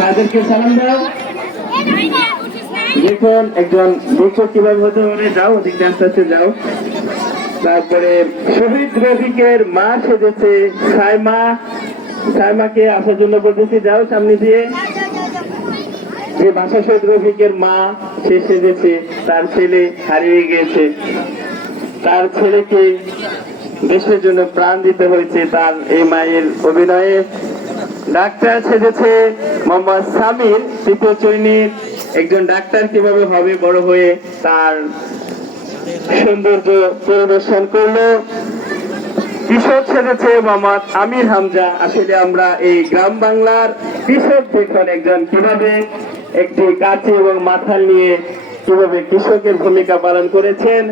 তাদেরকে সালাম দাও। দেখুন একজন দেখো কিভাবে হতে পারে, যাও ওদিকে আস্তে আস্তে যাও। তারপরে শহীদ রফিকের মা সেজেছে সাইমা, সাইমাকে আসার জন্য বলতেছি, যাও সামনে দিয়ে। যে ভাষা শহীদ রফিকের মা সে সেজেছে, তার ছেলে হারিয়ে গিয়েছে, তার ছেলেকে দেশের জন্য প্রাণ দিতে হয়েছে তার এই মায়ের অভিনয়ে। ডাক্তার সেজেছে মোহাম্মদ সামির, তৃতীয় শ্রেণীর একজন ডাক্তার কিভাবে হবে বড় হয়ে, তার সৌন্দর্য পরিদর্শন করলো। কৃষক সেজেছে মোহাম্মদ আমির হামজা। আসলে আমরা এই গ্রাম বাংলার কৃষক দেখুন একজন কিভাবে একটি কাঁচি এবং মাথাল নিয়ে কিভাবে কৃষকের ভূমিকা পালন করেছেন।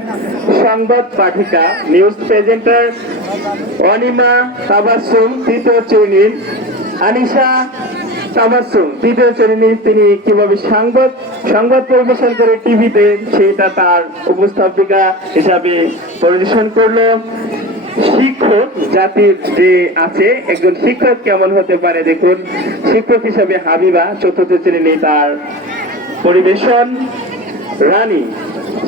সংবাদ পাঠিকা নিউজ প্রেজেন্টার অনিমা তাবাসসুম, তৃতীয় শ্রেণীর আনিশা তাবাসসুম, তৃতীয় শ্রেণীর, তিনি কিভাবে সংবাদ পরিবেশন করে টিভিতে, সেটা তার উপস্থাপিকা হিসাবে পরিবেশন করলো। শিক্ষক জাতির যে আছে, একজন শিক্ষক কেমন হতে পারে দেখুন। শিক্ষক হিসাবে হাবিবা, চতুর্থ শ্রেণী, তার পরিবেশন। রানী,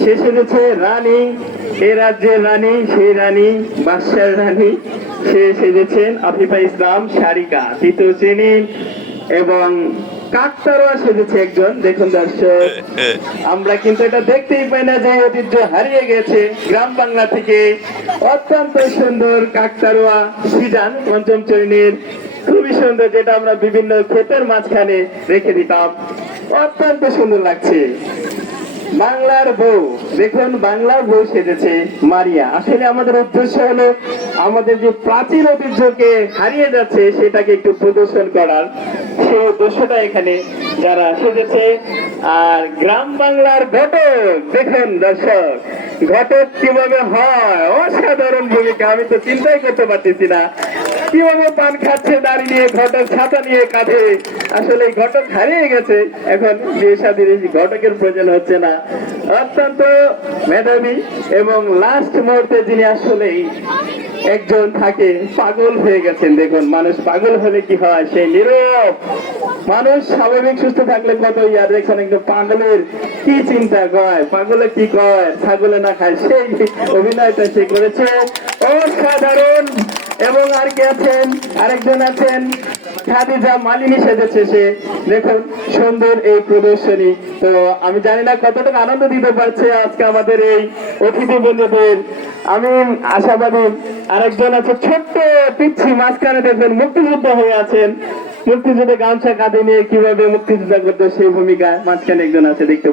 সে সেজেছে রানী, এ রাজ্যের রানী, সেই রানী, বাদশার রানী, সে সেজেছেন আফিফা ইসলাম সারিকা, তৃতীয় শ্রেণী। এবং কাকতারুয়া সেজেছে একজন, দেখুন দর্শক, আমরা কিন্তু এটা দেখতেই পাই না যে ঐতিহ্য হারিয়ে গেছে গ্রাম বাংলা থেকে। অত্যন্ত সুন্দর কাকতারুয়া সিজান, পঞ্চম শ্রেণীর, খুবই সুন্দর, যেটা আমরা বিভিন্ন ক্ষেতের মাঝখানে রেখে দিতাম, অত্যন্ত সুন্দর লাগছে। বাংলার বউ, দেখুন বাংলার বউ সেজেছে মারিয়া। আসলে আমাদের উদ্দেশ্য হলো আমাদের যে প্রাচীন ঐতিহ্যকে হারিয়ে যাচ্ছে সেটাকে একটু প্রদর্শন করার, সেই উদ্দেশ্যটা এখানে যারা সেজেছে। আর গ্রাম বাংলার ঘটক, দেখুন দর্শক, ঘটক কিভাবে হয়, অসাধারণ ভূমিকা, আমি তো চিন্তাই করতে পারতেছি না কিভাবে পান খাচ্ছে দাঁড়িয়ে নিয়ে, ঘটক ছাতা নিয়ে কাঁধে। আসলে ঘটক হারিয়ে গেছে, এখন বিয়ে শাদীর ঘটকের প্রয়োজন হচ্ছে না। অত্যন্ত মেধাবী এবং লাস্ট মুহূর্তে যিনি আসলেই একজন থাকে পাগল হয়ে গেছেন। দেখুন মানুষ পাগল হলে কি হয়, সেই নীরব মানুষ স্বাভাবিক সুস্থ থাকলে কত ইয়ার দেখছেন, একদম পাগলের কি চিন্তা কয়, পাগলে কি কয়, ছাগলে না খায়, সেই অভিনয়টা সে করেছে, অসাধারণ। এবং আর কি আছেন, আরেকজন আছেন খাদিজা মালিনী সেজেছে সে, দেখুন সুন্দর এই প্রদর্শনী। তো আমি জানি না কতটুকু আনন্দ দিতে পারছে আজকে আমাদের এই অতিথি বন্ধুদের। আমি আশাবাদী। আরেকজন আছে ছোট্ট পিচ্ছি, মাঝখানে দেখবেন মুক্তিযুদ্ধ হয়ে আছেন, মুক্তিযুদ্ধে গামছা কাঁধে নিয়ে কিভাবে মুক্তিযুদ্ধ করতে সেই ভূমিকা মাঝখানে একজন আছে, দেখতে